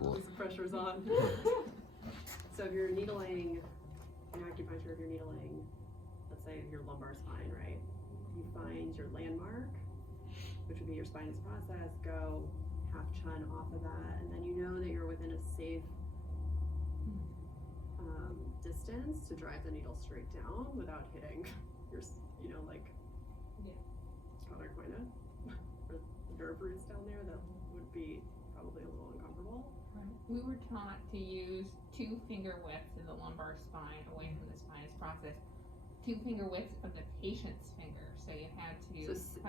forth. The pressure's on. So if you're needling, in acupuncture, if you're needling, let's say your lumbar spine, right? You find your landmark, which would be your spinous process, go half chun off of that, and then you know that you're within a safe distance to drive the needle straight down without hitting your, like, how they're going to, or the nerve roots down there, that would be probably a little uncomfortable. We were taught to use 2 finger widths in the lumbar spine away from the spinous process. 2 finger widths of the patient's finger, so you had to. So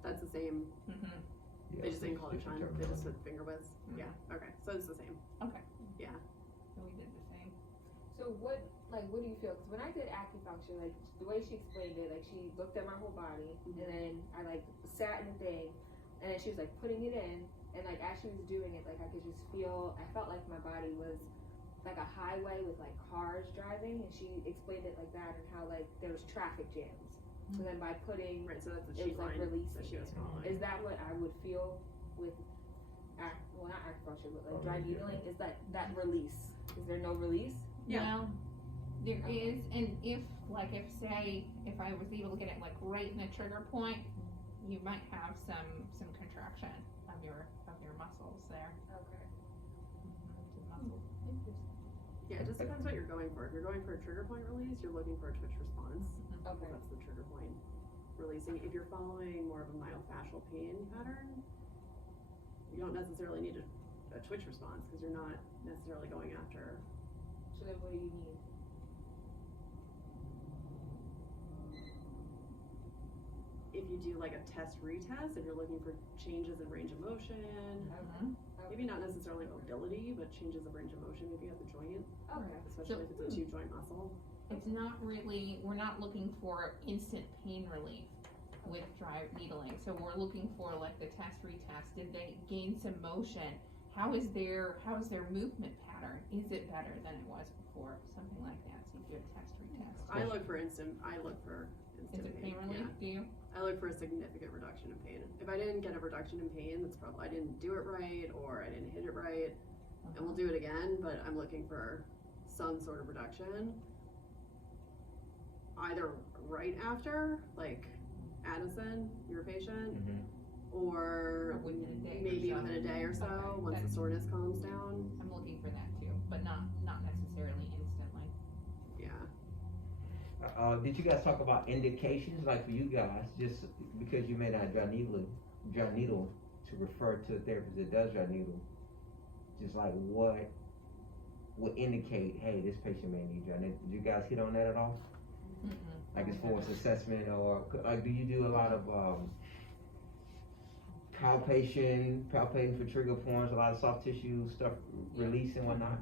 that's the same. Mm-hmm. They just didn't call it chun. They just said finger widths. Mhm. Yeah. Okay. So it's the same. Okay. Yeah. So we did the same. So what do you feel? Because when I did acupuncture, like the way she explained it, like she looked at my whole body, and then I like sat in the thing, and then she was like putting it in, and like as she was doing it, like I could just feel, I felt like my body was like a highway with like cars driving, and she explained it like that, and how like there was traffic jams. So then by putting, Right. So that's the it sheet was like line releasing. that she was following. Is that what I would feel with, well, not acupuncture, but like dry needling? Is that release? Is there no release? Yeah. Well, there is, and if say, if I was able to get it like right in the trigger point, you might have some contraction of your muscles there. Okay. Yeah. It just depends what you're going for. If you're going for a trigger point release, you're looking for a twitch response. Okay. That's the trigger point releasing. If you're following more of a myofascial pain pattern, you don't necessarily need a twitch response because you're not necessarily going after. So then what do you need? If you do like a test retest, if you're looking for changes in range of motion, maybe not necessarily mobility, but changes of range of motion maybe at the joint, Okay. especially if it's a 2-joint muscle. It's not really, we're not looking for instant pain relief with dry needling. So we're looking for like the test retest. Did they gain some motion? How is their movement pattern? Is it better than it was before? Something like that. So you do a test retest. I look for instant Is it pain relief? Yeah. Do you? I look for a significant reduction in pain. If I didn't get a reduction in pain, that's probably I didn't do it right or I didn't hit it right. And we'll do it again, but I'm looking for some sort of reduction. Either right after, like Addison, your patient, or within a day or maybe so. within a day or so, Okay. once the That's- soreness calms down. I'm looking for that too, but not necessarily instantly. Yeah. Did you guys talk about indications, like for you guys, just because you may not dry needle to refer to a therapist that does dry needle, just like what would indicate, hey, this patient may need dry needle? Did you guys hit on that at all? Like as far as assessment, or like do you do a lot of palpating for trigger points, a lot of soft tissue stuff release and whatnot?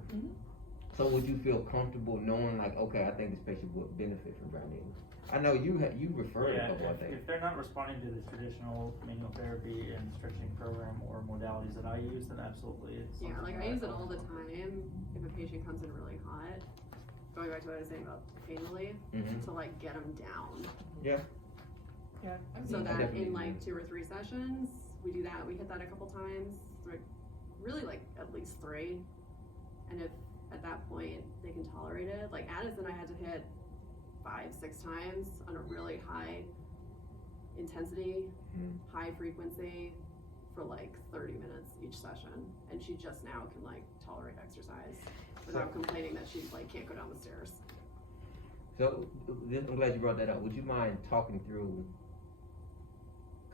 So would you feel comfortable knowing, like, okay, I think this patient would benefit from dry needle? I know you referred a couple of things. If they're not responding to the traditional manual therapy and stretching program or modalities that I use, then absolutely it's Yeah, something like that I use it all the time. If a patient comes in really hot, going back to what I was saying about pain relief, to like get them down. Yeah. Yeah. So that Definitely. in like 2 or 3 sessions, we do that. We hit that a couple times, like really like at least 3. And if at that point they can tolerate it, like Addison, I had to hit 5, 6 times on a really high intensity, high frequency for like 30 minutes each session. And she just now can like tolerate exercise without complaining that she like can't go down the stairs. So I'm glad you brought that up. Would you mind talking through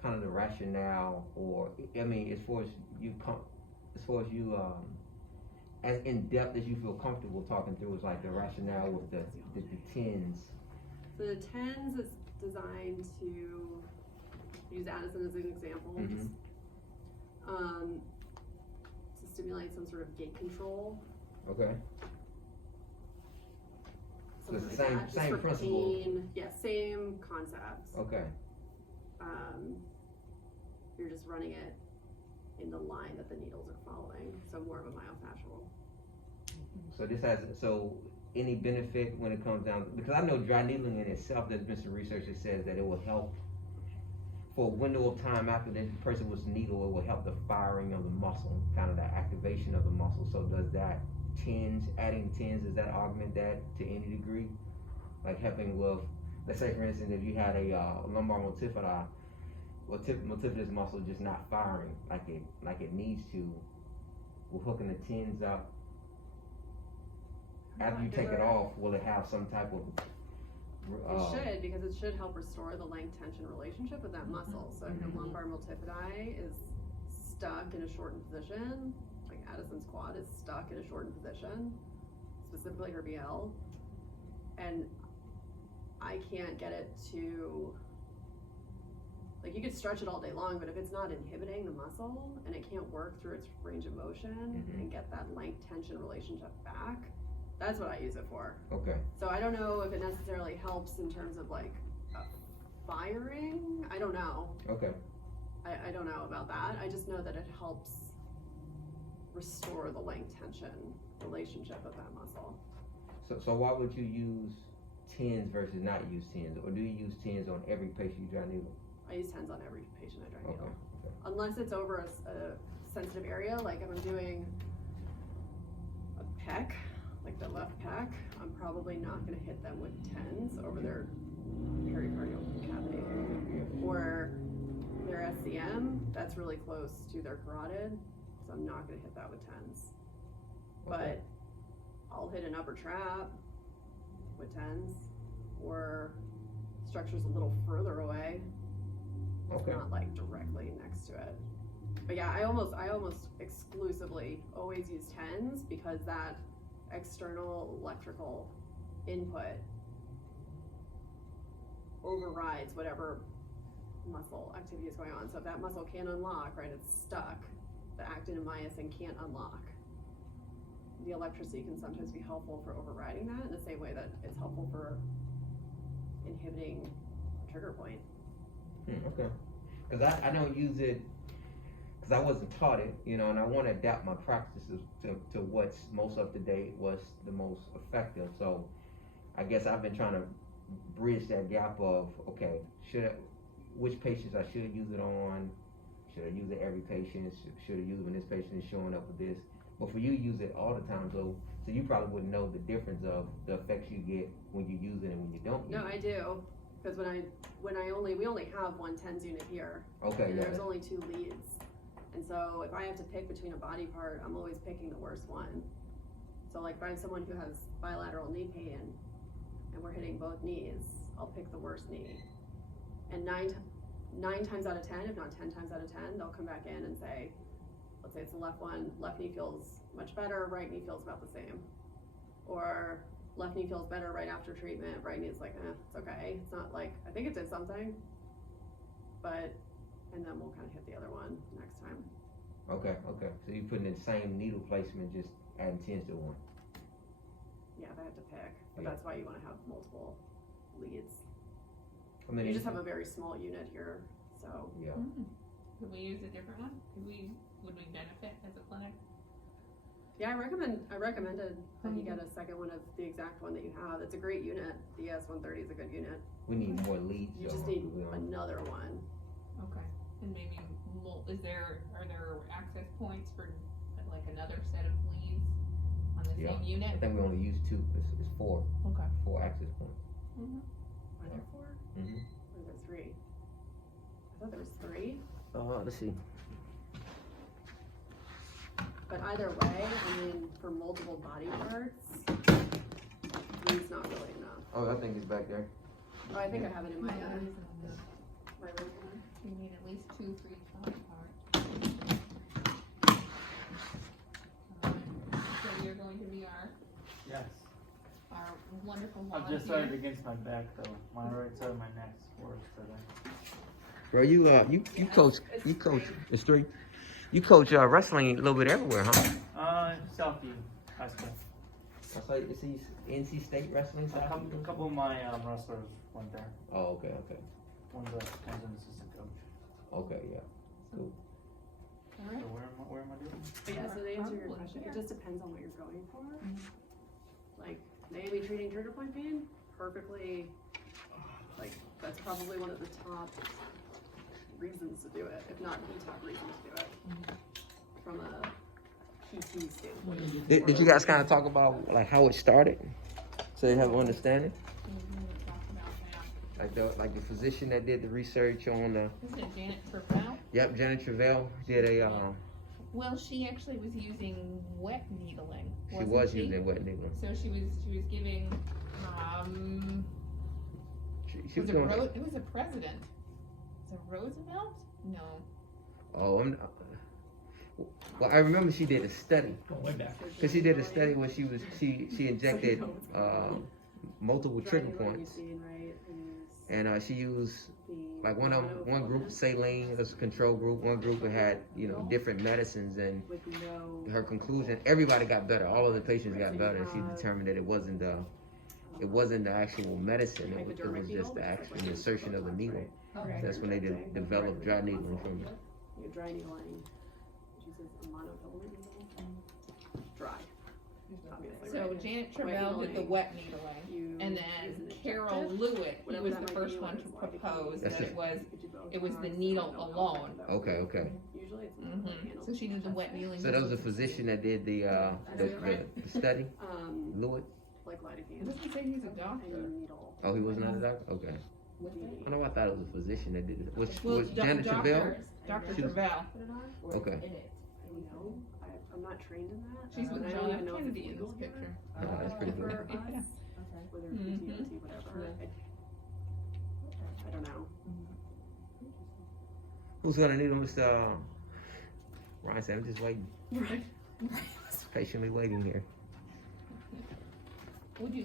kind of the rationale, or I mean, as far as you as in depth as you feel comfortable talking through, is like the rationale with the TENS. So the TENS is designed to use Addison as an example, just, to stimulate some sort of gait control. Okay. So it's the something like that, same just for principle. pain. Yeah, same concepts. Okay. You're just running it in the line that the needles are following, so more of a myofascial. So this has any benefit when it comes down, because I know dry needling in itself, there's been some research that says that it will help for a window of time after the person was needle, it will help the firing of the muscle, kind of the activation of the muscle. So does that adding TENS, does that augment that to any degree? Like helping with, let's say for instance, if you had a lumbar multifida, multifidus muscle just not firing like it needs to, we're hooking the TENS up. After you take it off, will it have some type of It should, because it should help restore the length tension relationship with that muscle. So if your lumbar multifidi is stuck in a shortened position, like Addison's quad is stuck in a shortened position, specifically her BL, and I can't get it to, like, you could stretch it all day long, but if it's not inhibiting the muscle and it can't work through its range of motion and get that length tension relationship back, that's what I use it for. Okay. So I don't know if it necessarily helps in terms of like firing. I don't know. Okay. I don't know about that. I just know that it helps restore the length tension relationship of that muscle. So why would you use TENS versus not use TENS, or do you use TENS on every patient you dry needle? I use TENS on every patient I dry needle. Okay. Unless it's over a sensitive area, like if I'm doing a pec, like the left pec, I'm probably not going to hit them with TENS over their pericardial cavity. Or their SCM, that's really close to their carotid, so I'm not going to hit that with TENS. But I'll hit an upper trap with TENS, or structures a little further away. It's Okay. not like directly next to it. But yeah, I almost exclusively always use TENS because that external electrical input overrides whatever muscle activity is going on. So if that muscle can't unlock, right, it's stuck, the actin and myosin can't unlock. The electricity can sometimes be helpful for overriding that in the same way that it's helpful for inhibiting a trigger point. Okay. Because I don't use it because I wasn't taught it, and I want to adapt my practices to what's most up to date, what's the most effective. So I guess I've been trying to bridge that gap of, okay, which patients I should use it on, should I use it every patient, should I use it when this patient is showing up with this. But for you, use it all the time, so you probably wouldn't know the difference of the effects you get when you use it and when you don't use No, I do, because we only have one TENS unit here. Okay, And yeah. there's only 2 leads. And so if I have to pick between a body part, I'm always picking the worst one. So like if I have someone who has bilateral knee pain and we're hitting both knees, I'll pick the worst knee. And 9 times out of 10, if not 10 times out of 10, they'll come back in and say, let's say it's the left one, left knee feels much better, right knee feels about the same. Or left knee feels better right after treatment, right knee is like, it's okay. It's not like, I think it did something, but, and then we'll kind of hit the other one next time. Okay. So you're putting in the same needle placement, just adding TENS to one. Yeah, if I have to pick, but Yeah. that's why you want to have multiple leads. I mean, You just have a very small unit here, so. Yeah. Could we use a different one? Would we benefit as a clinic? Yeah, I recommended that you get a second one of the exact one that you have. It's a great unit. The ES130 is a good unit. We need more leads. You though. just need We don't- another one. Okay. And maybe, are there access points for like another set of leads on the Yeah. same I unit? think we only use 2. It's 4. Okay. 4 access points. Are there 4? Mm-hmm. Or are there 3? I thought there was 3. Let's see. But either way, I mean, for multiple body parts, 3's not really enough. Oh, I think it's back there. Oh, I think I have it in my, It is on this. my resume. We need at least 2 for each body part. So you're going to be Yes. our wonderful I've volunteer. just started against my back though. My right side of my neck's worse today. Bro, you coach. It's 3. You coach wrestling a little bit everywhere, huh? Southview High School. I saw you see NC State wrestling. A couple of my wrestlers went there. Oh, okay. One's an assistant coach. Okay, yeah. Cool. All So right. where am I doing? But yeah, so to answer your Probably, question, yeah. it just depends on what you're going for. Mhm. Like, maybe treating trigger point pain, perfectly, like, that's probably one of the top reasons to do it, if not the top reason to do it, from a PT standpoint. Did you guys kind of talk about like how it started, so they have an understanding? Like the physician that did the research on the. Is it Janet Travell? Yep, Janet Travell did a. Well, she actually was using wet needling. She was using wet needling. So she was giving. She was it doing. It was a president. Was it Roosevelt? No. Oh, well, I remember she did a study. Going way back. Cause she did a study where she injected multiple trigger points, and she used like one group saline as a control group, one group that had different medicines, and her conclusion, everybody got better, all of the patients got better, and she determined that it wasn't the actual medicine, it was just the actual insertion of the needle. That's when they developed dry needling from dry needling, which is a monofilament needle. Dry. Obviously, So right? Janet Travell did the wet needling, and then Carol Lewitt, he was the first one to propose that it was the needle alone. Okay. Usually it's Mm-hmm. So she did the wet needling. So there was a physician that did the study, Lewitt. like It lidocaine. doesn't say he's a doctor. And needle. Oh, he was not a doctor. Okay. I know. I thought it was a physician that did it. Was Do- Janet Travell? Dr. She was- Travell. Okay. No, I'm not trained in that. She's with I don't John even F. know if Kennedy it's in legal this here, picture. Oh, that's pretty for good. us, whether it's Mhm. PTOT, whatever. I don't know. Who's gonna need him, Mr. Ryan said, I'm just waiting, Right. patiently waiting here. Would you